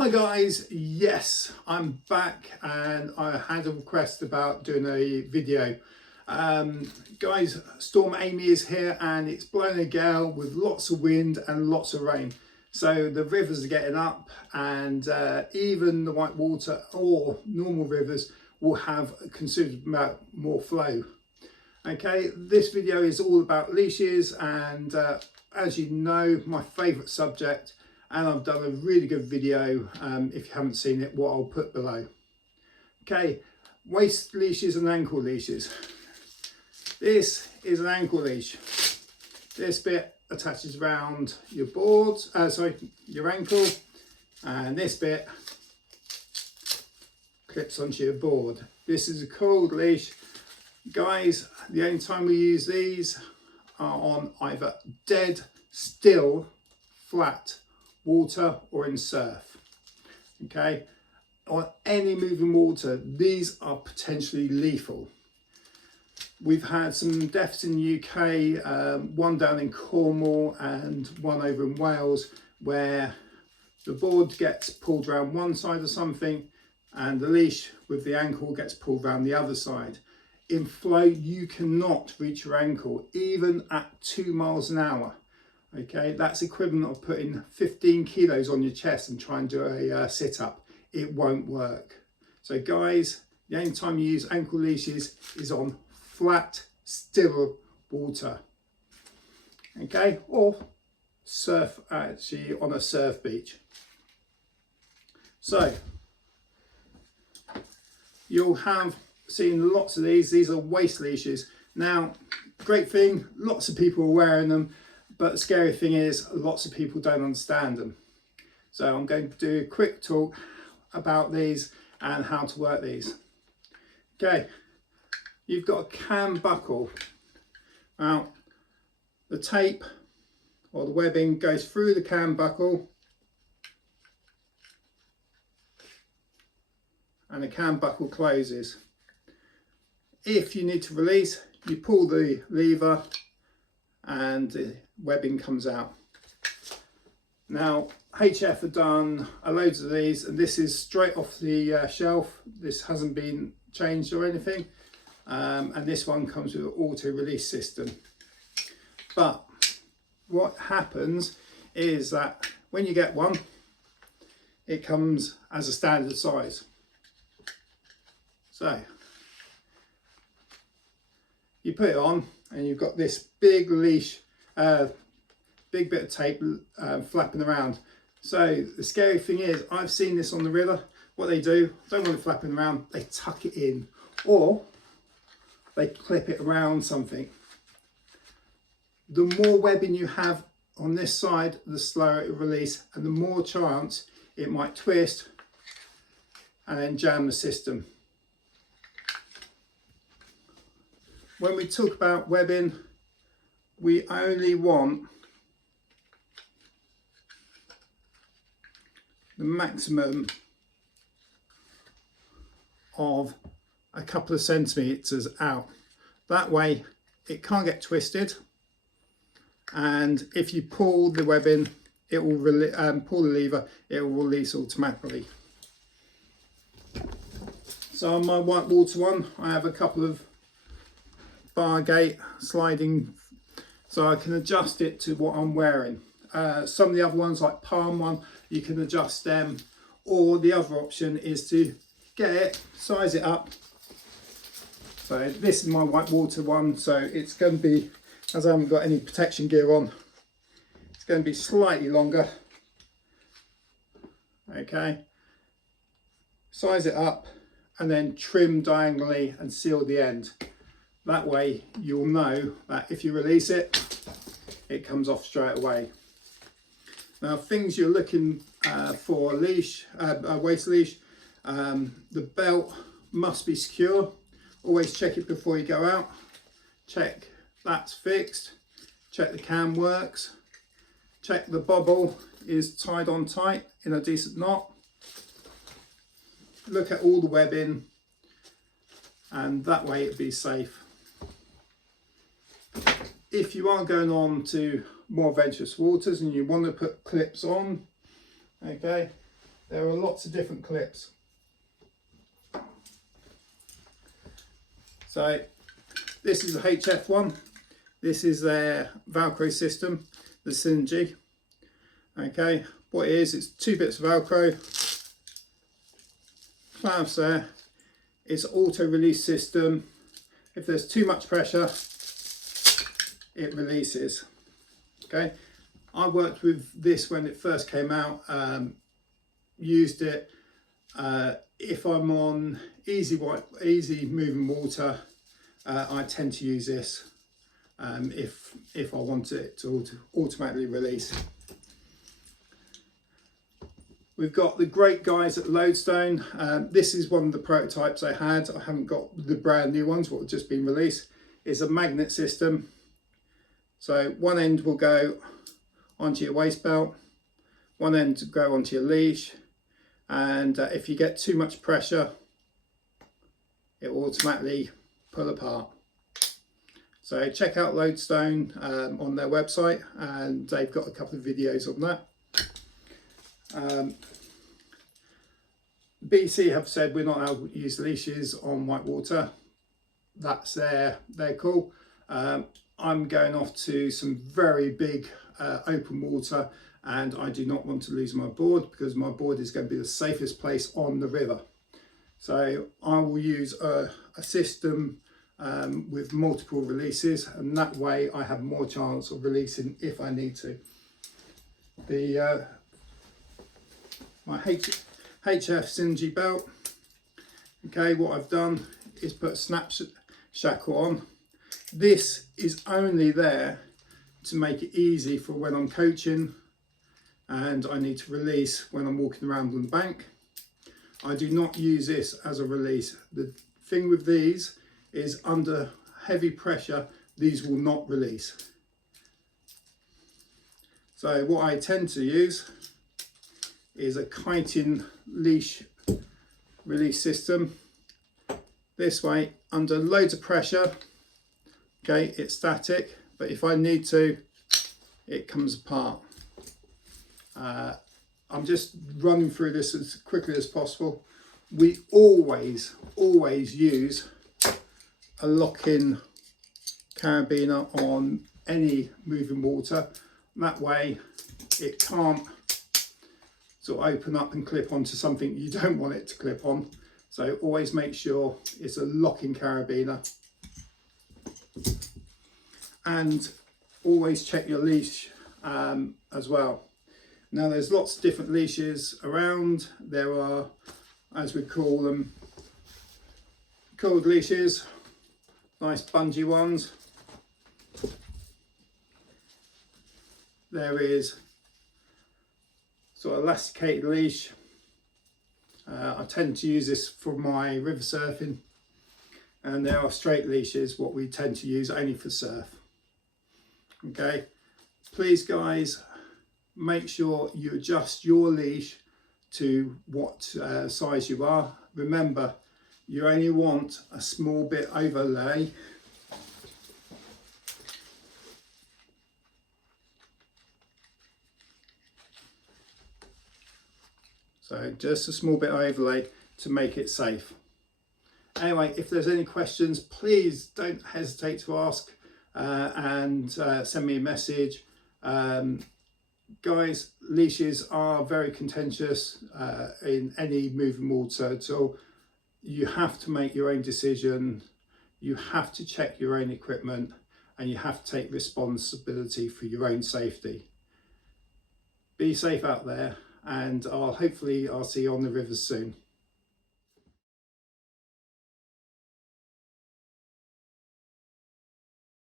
Hi guys, yes, I'm back and I had a request about doing a video. Guys, Storm Amy is here and it's blowing a gale with lots of wind and lots of rain. So the rivers are getting up and even the white water or normal rivers will have a considerable amount more flow. Okay, this video is all about leashes and as you know, my favourite subject. And I've done a really good video, if you haven't seen it, what I'll put below. Okay, waist leashes and ankle leashes. This is an ankle leash. This bit attaches around your your ankle, and this bit clips onto your board. This is a coiled leash. Guys, the only time we use these are on either dead, still, flat water or in surf. Okay, on any moving water, these are potentially lethal. We've had some deaths in the UK, one down in Cornwall and one over in Wales, where the board gets pulled around one side of something and the leash with the ankle gets pulled around the other side. In flow, you cannot reach your ankle even at 2 miles an hour. Okay, that's equivalent of putting 15 kilos on your chest and try and do a sit-up. It won't work. So guys, the only time you use ankle leashes is on flat, still water. Okay, or surf, actually on a surf beach. So, you'll have seen lots of these. These are waist leashes. Now, great thing, lots of people are wearing them. But the scary thing is lots of people don't understand them. So I'm going to do a quick talk about these and how to work these. Okay, you've got a cam buckle. Now, the tape or the webbing goes through the cam buckle and the cam buckle closes. If you need to release, you pull the lever and the webbing comes out. Now HF have done loads of these and this is straight off the shelf. This hasn't been changed or anything, and this one comes with an auto release system. But what happens is that when you get one, it comes as a standard size. So you put it on and you've got this big leash, big bit of tape flapping around. So the scary thing is, I've seen this on the river. What they do, don't want it flapping around, they tuck it in or they clip it around something. The more webbing you have on this side, the slower it will release and the more chance it might twist and then jam the system. When we talk about webbing, we only want the maximum of a couple of centimetres out. That way it can't get twisted, and if you pull the webbing, it will pull the lever, it will release automatically. So on my white water one, I have a couple of bar gate sliding, so I can adjust it to what I'm wearing. Some of the other ones, like palm one, you can adjust them, or the other option is to get it, size it up. So this is my white water one, so it's going to be, as I haven't got any protection gear on, it's going to be slightly longer. Okay, size it up and then trim diagonally and seal the end. That way you'll know that if you release it, it comes off straight away. Now, things you're looking for a leash, a waist leash, the belt must be secure. Always check it before you go out. Check that's fixed. Check the cam works. Check the bobble is tied on tight in a decent knot. Look at all the webbing, and that way it'll be safe. If you are going on to more adventurous waters and you want to put clips on, okay, There are lots of different clips. So this is a HF one. This is their Velcro system, the Synergy. Okay, what it is, it's 2 bits of Velcro, clamps there. It's an auto release system. If there's too much pressure, it releases. Okay, I worked with this when it first came out, used it. If I'm on easy moving water, I tend to use this if I want it to automatically release. We've got the great guys at Lodestone. This is one of the prototypes I had. I haven't got the brand new ones, what have just been released. It's a magnet system. So one end will go onto your waist belt, one end to go onto your leash, and if you get too much pressure, it will automatically pull apart. So check out Lodestone on their website, and they've got a couple of videos on that. BC have said we're not allowed to use leashes on white water. That's their call. I'm going off to some very big open water, and I do not want to lose my board, because my board is going to be the safest place on the river. So I will use a system with multiple releases, and that way I have more chance of releasing if I need to. My HF Synergy belt. Okay, what I've done is put a snap shackle on. This is only there to make it easy for when I'm coaching and I need to release when I'm walking around on the bank. I do not use this as a release. The thing with these is under heavy pressure, these will not release. So what I tend to use is a kiting leash release system. This way, under loads of pressure, okay, it's static, but if I need to, it comes apart. I'm just running through this as quickly as possible. We always use a lock-in carabiner on any moving water. That way it can't sort of open up and clip onto something you don't want it to clip on. So always make sure it's a locking carabiner. And always check your leash as well. Now there's lots of different leashes around. There are, as we call them, coiled leashes, nice bungee ones. There is sort of elasticated leash. I tend to use this for my river surfing, and there are straight leashes, what we tend to use only for surf. Okay, please guys, make sure you adjust your leash to what size you are. Remember, you only want a small bit overlay. So just a small bit of overlay to make it safe. Anyway, if there's any questions, please don't hesitate to ask and send me a message. Guys, leashes are very contentious in any moving water at all. You have to make your own decision. You have to check your own equipment, and you have to take responsibility for your own safety. Be safe out there, and hopefully I'll see you on the rivers soon.